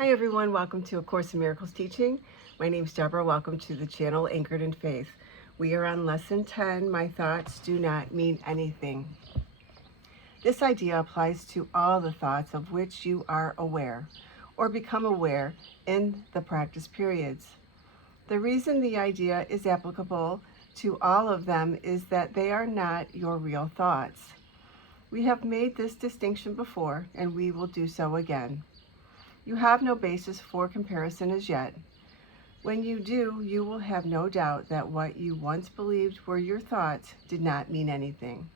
Hi everyone, welcome to A Course in Miracles teaching. My name's Deborah. Welcome to the channel Anchored in Faith. We are on lesson 10, My Thoughts Do Not Mean Anything. This idea applies to all the thoughts of which you are aware or become aware in the practice periods. The reason the idea is applicable to all of them is that they are not your real thoughts. We have made this distinction before and we will do so again. You have no basis for comparison as yet. When you do, you will have no doubt that what you once believed were your thoughts did not mean anything.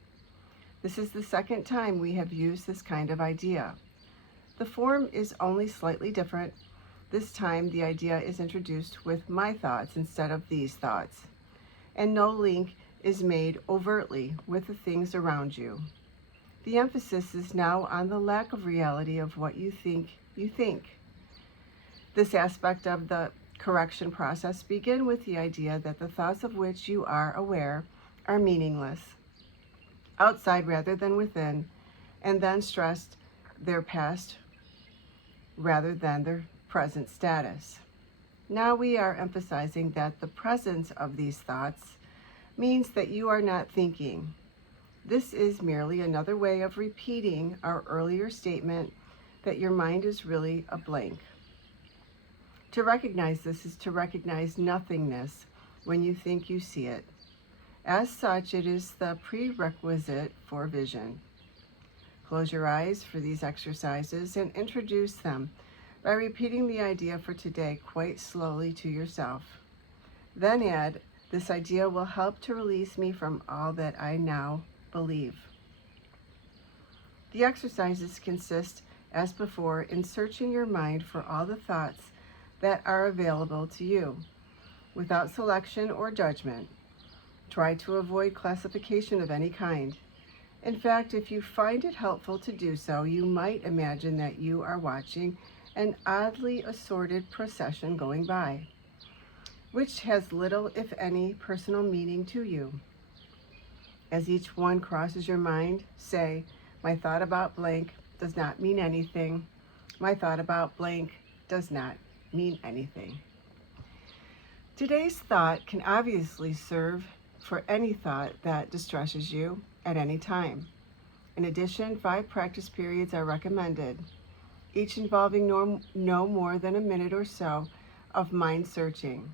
This is the second time we have used this kind of idea. The form is only slightly different. This time the idea is introduced with my thoughts instead of these thoughts, and no link is made overtly with the things around you. The emphasis is now on the lack of reality of what you think you think. This aspect of the correction process begins with the idea that the thoughts of which you are aware are meaningless, outside rather than within, and then stressed their past rather than their present status. Now we are emphasizing that the presence of these thoughts means that you are not thinking. This is merely another way of repeating our earlier statement that your mind is really a blank. To recognize this is to recognize nothingness when you think you see it. As such, it is the prerequisite for vision. Close your eyes for these exercises and introduce them by repeating the idea for today quite slowly to yourself. Then add, this idea will help to release me from all that I now believe. The exercises consist, as before, in searching your mind for all the thoughts that are available to you, without selection or judgment. Try to avoid classification of any kind. In fact, if you find it helpful to do so, you might imagine that you are watching an oddly assorted procession going by, which has little, if any, personal meaning to you. As each one crosses your mind, say, my thought about blank does not mean anything. My thought about blank does not mean anything. Today's thought can obviously serve for any thought that distresses you at any time. In addition, 5 practice periods are recommended, each involving no more than a minute or so of mind searching.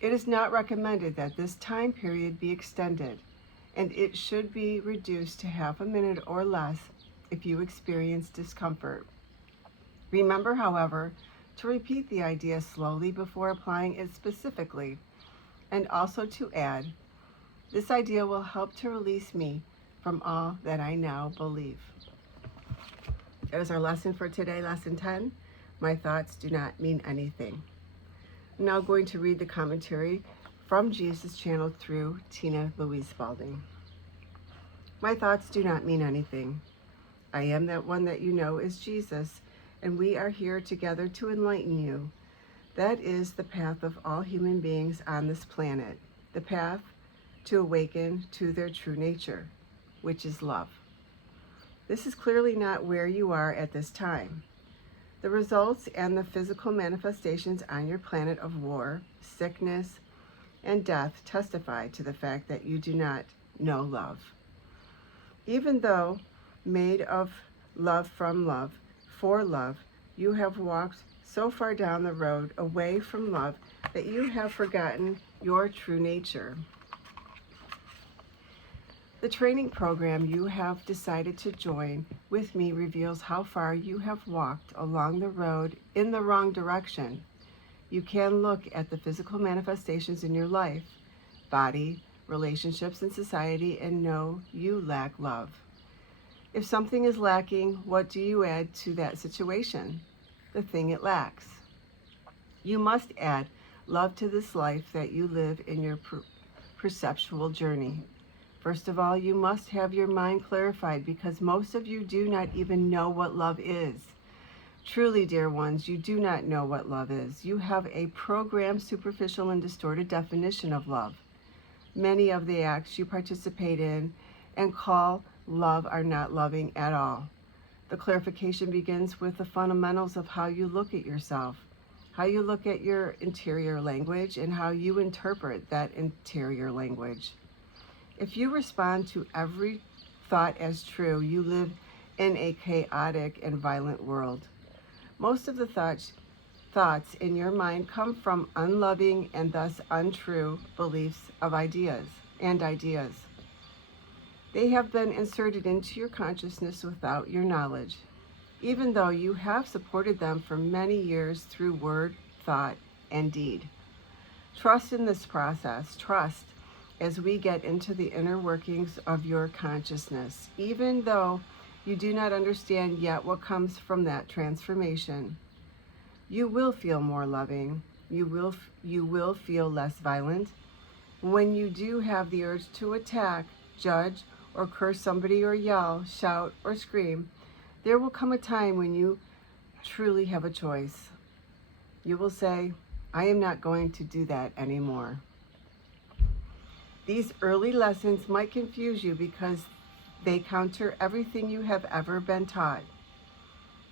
It is not recommended that this time period be extended, and it should be reduced to half a minute or less if you experience discomfort. Remember, however, to repeat the idea slowly before applying it specifically, and also to add, this idea will help to release me from all that I now believe. That is our lesson for today, lesson 10. My thoughts do not mean anything. I'm now going to read the commentary from Jesus channeled through Louise Spalding. My thoughts do not mean anything. I am that one that you know is Jesus, and we are here together to enlighten you. That is the path of all human beings on this planet, the path to awaken to their true nature, which is love. This is clearly not where you are at this time. The results and the physical manifestations on your planet of war, sickness, and death testify to the fact that you do not know love. Even though made of love from love, for love, you have walked so far down the road away from love that you have forgotten your true nature. The training program you have decided to join with me reveals how far you have walked along the road in the wrong direction. You can look at the physical manifestations in your life, body, relationships, and society and know you lack love. If something is lacking, what do you add to that situation? The thing it lacks. You must add love to this life that you live in your perceptual journey. First of all, you must have your mind clarified because most of you do not even know what love is. Truly, dear ones, you do not know what love is. You have a programmed, superficial, and distorted definition of love. Many of the acts you participate in and call love are not loving at all. The clarification begins with the fundamentals of how you look at yourself, how you look at your interior language, and how you interpret that interior language. If you respond to every thought as true, you live in a chaotic and violent world. Most of the thoughts in your mind come from unloving and thus untrue beliefs of ideas. They have been inserted into your consciousness without your knowledge, even though you have supported them for many years through word, thought, and deed. Trust in this process. Trust as we get into the inner workings of your consciousness, even though you do not understand yet what comes from that transformation. You will feel more loving. You will feel less violent. When you do have the urge to attack, judge, or curse somebody, or yell, shout, or scream, there will come a time when you truly have a choice. You will say, I am not going to do that anymore. These early lessons might confuse you because they counter everything you have ever been taught.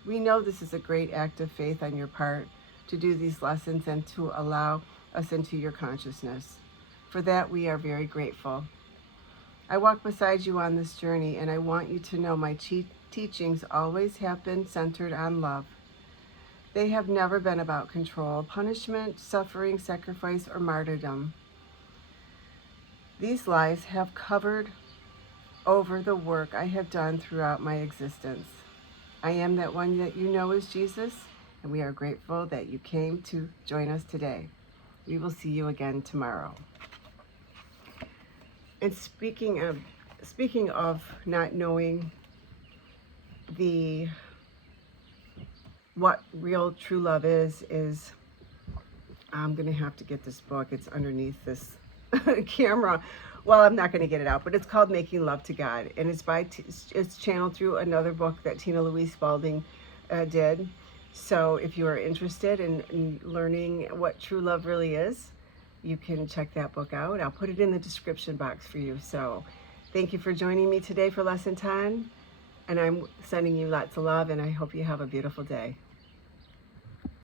We know this is a great act of faith on your part to do these lessons and to allow us into your consciousness. For that, we are very grateful. I walk beside you on this journey, and I want you to know my teachings always have been centered on love. They have never been about control, punishment, suffering, sacrifice, or martyrdom. These lies have covered over the work I have done throughout my existence. I am that one that you know is Jesus, and we are grateful that you came to join us today. We will see you again tomorrow. And speaking of not knowing what real true love is I'm gonna have to get this book. It's underneath this camera. Well, I'm not going to get it out, but it's called Making Love to God, and it's channeled through another book that Louise Spalding did. So if you are interested in learning what true love really is, you can check that book out. I'll put it in the description box for you. So thank you for joining me today for Lesson 10, and I'm sending you lots of love, and I hope you have a beautiful day.